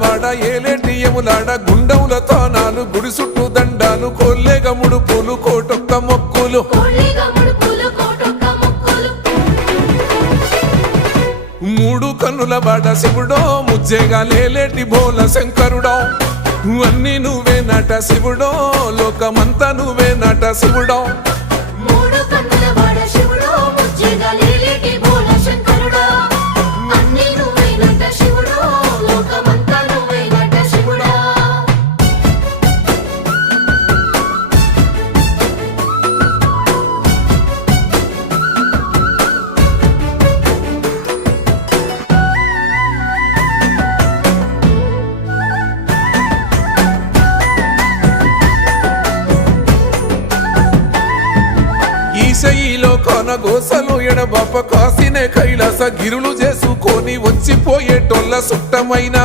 వాడ ఏలేటి యములాడ గుండముల తానాలు గుడి చుట్టూ దండాలు కొల్లేగముడు పూలు కోటొక్క మొక్కులు మూడు కన్నుల వాడ శివుడో ముజ్జేగా లేలేటి బోల శంకరుడో అన్ని నువ్వే నట శివుడో లోకమంతా నువ్వే నట శివుడో ఈశయిలో కొనగోసలు ఎడబాప కాసినే కైలాస గిరులు చేసుకొని వచ్చిపోయేటోళ్ళ సుట్టమైన